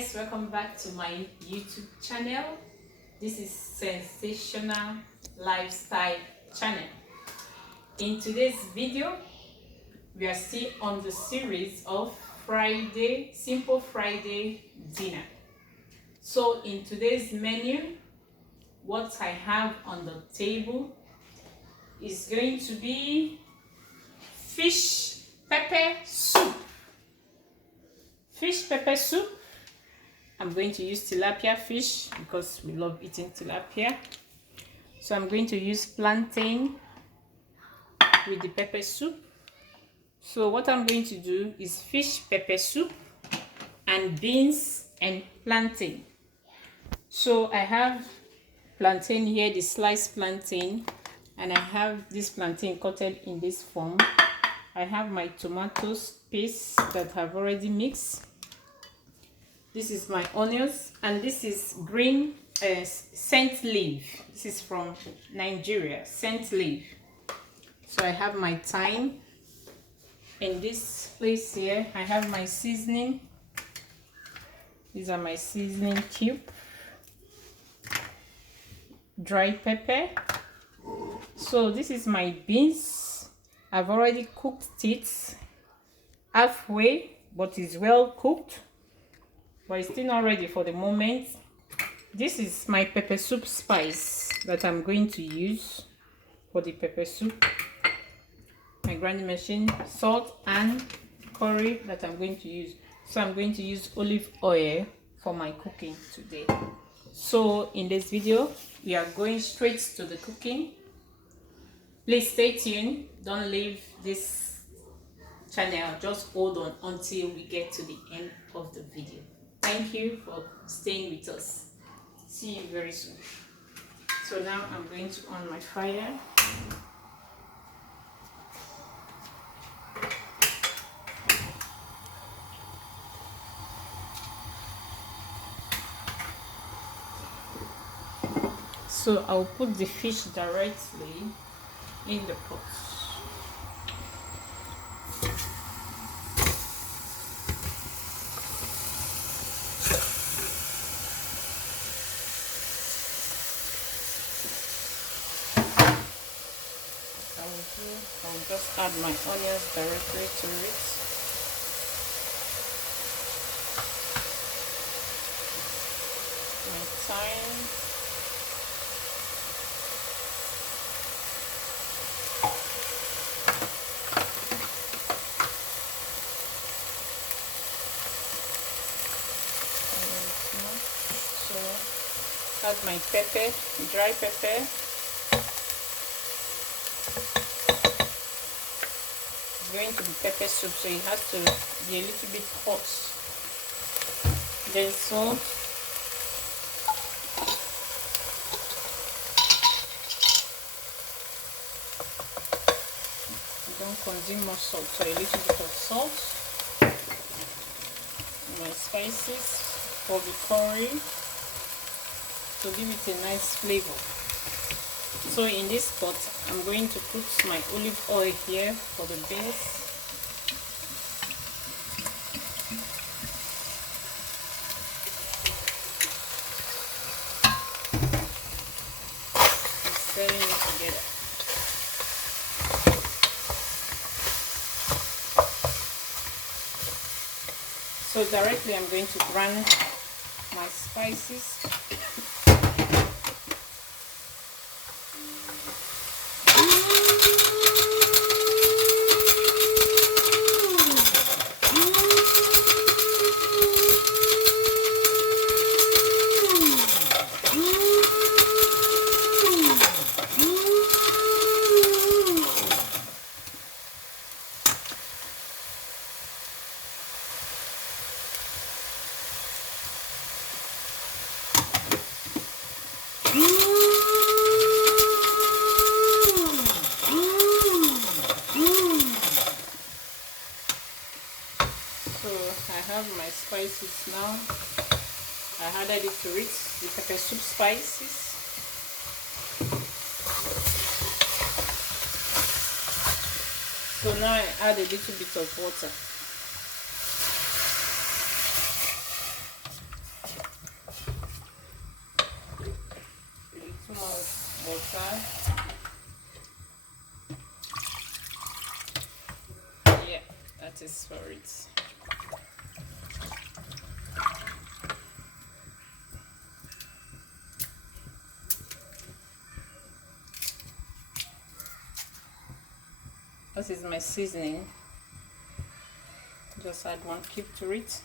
guys, welcome back to my YouTube channel. This is Sensational Lifestyle channel. In today's video, we are still on the series of Simple Friday dinner. So in today's menu, what I have on the table is going to be fish pepper soup. Fish pepper soup. I'm going to use tilapia fish because we love eating tilapia. So I'm going to use plantain with the pepper soup. So what I'm going to do is fish pepper soup and beans and plantain. So I have plantain here, the sliced plantain, and I have this plantain coated in this form. I have my tomato paste that I've already mixed. This is my onions, and this is green scent leaf. This is from Nigeria, scent leaf. So I have my thyme. In this place here, I have my seasoning. These are my seasoning cube. Dry pepper. So this is my beans. I've already cooked it halfway, but it's well cooked. But it's still not ready for the moment. This is my pepper soup spice that I'm going to use for the pepper soup. My grinding machine, salt and curry that I'm going to use. So I'm going to use olive oil for my cooking today. So in this video, we are going straight to the cooking. Please stay tuned. Don't leave this channel. Just hold on until we get to the end of the video. Thank you for staying with us. See you very soon. So now I'm going to on my fire. So I'll put the fish directly in the pot. I'll just add my onions directly to it. My thyme. So add my pepper, dry pepper. Going to be pepper soup, so it has to be a little bit hot. Then salt. You don't consume more salt, so a little bit of salt. My spices for the curry to give it a nice flavor. So in this pot, I'm going to put my olive oil here for the base. Stirring it together. So directly I'm going to grind my spices. I have my spices now. I added it to it, the pepper soup spices. So now I add a little bit of water. for it. This is my seasoning. Just add 1 cube to it.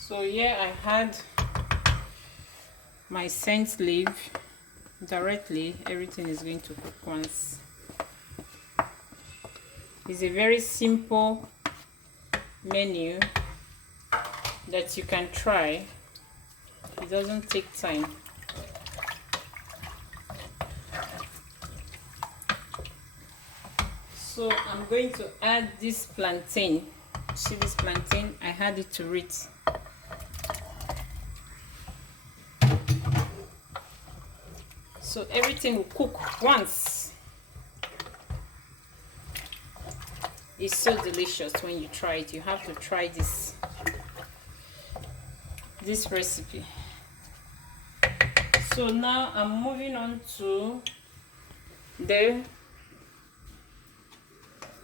So here I had my scent leaf directly. Everything is going to cook once. It's a very simple menu that you can try. It doesn't take time. So I'm going to add this plantain. See this plantain? I had it to it. So everything will cook once. It's so delicious when you try it. You have to try this recipe. So now I'm moving on to the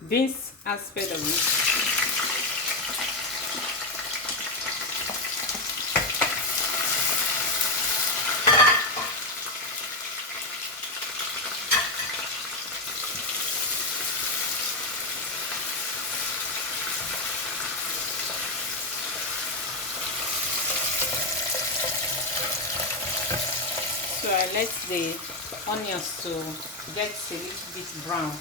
beans aspect of it. So I let the onions to get a little bit brown.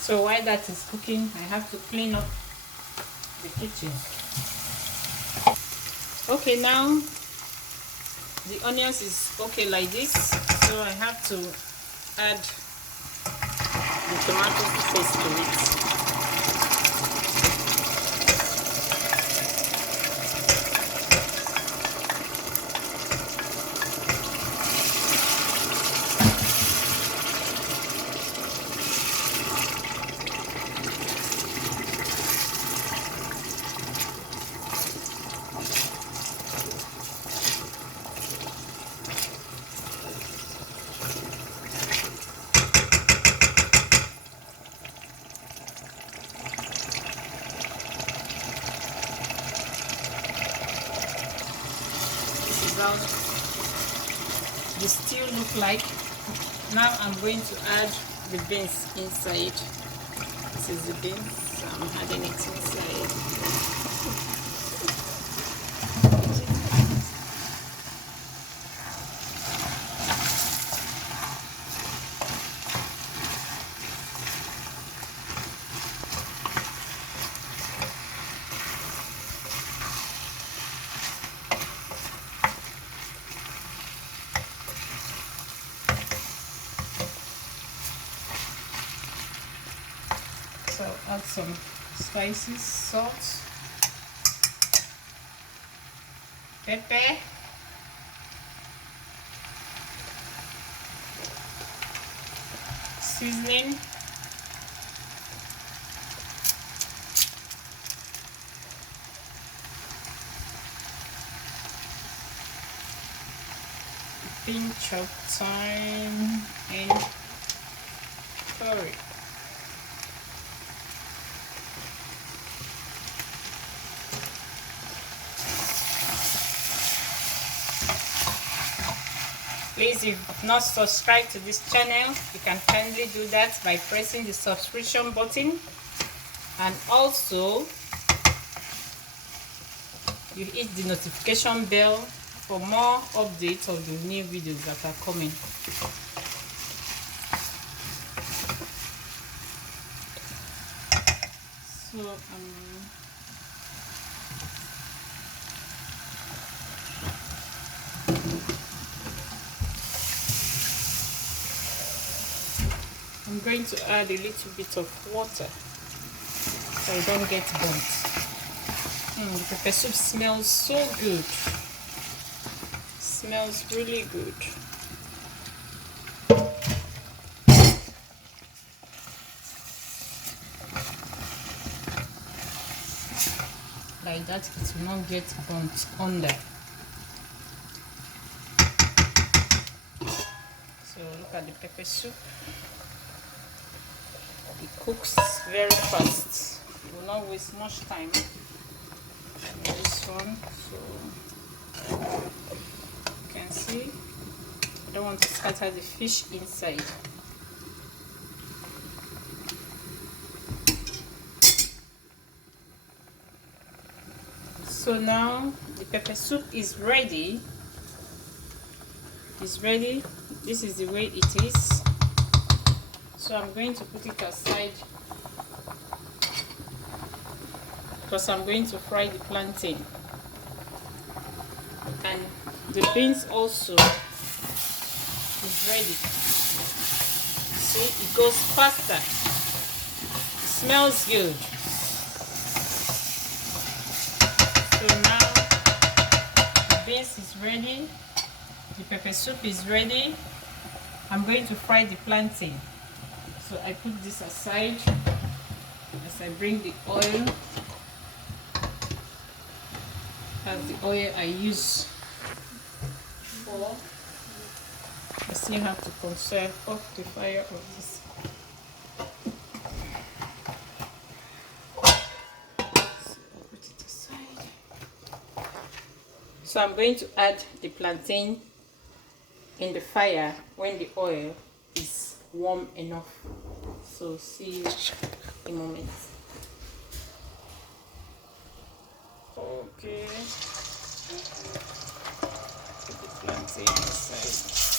So while that is cooking, I have to clean up the kitchen. Okay, now the onions is okay like this, so I have to add the tomato paste to it. How the stew look like. Now I'm going to add the beans inside. This is the beans, so I'm adding it inside. So add some spices, salt, pepper, seasoning, pinch of thyme, and curry. Please, if you've not subscribed to this channel, you can kindly do that by pressing the subscription button, and also you hit the notification bell for more updates of the new videos that are coming. So I'm going to add a little bit of water so I don't get burnt. The pepper soup smells so good. Smells really good. Like that, it will not get burnt under. So look at the pepper soup. It cooks very fast. It will not waste much time on this one. So you can see, I don't want to scatter the fish inside. So now the pepper soup is ready. It's ready. This is the way it is. So I'm going to put it aside because I'm going to fry the plantain. And the beans also is ready. See, it goes faster. It smells good. So now the beans is ready. The pepper soup is ready. I'm going to fry the plantain. So I put this aside as I bring the oil. That's the oil I use for. I still have to conserve off the fire of this. So I put it aside. So I'm going to add the plantain in the fire when the oil is warm enough. So see you in a moment. Okay. Put the plantain aside.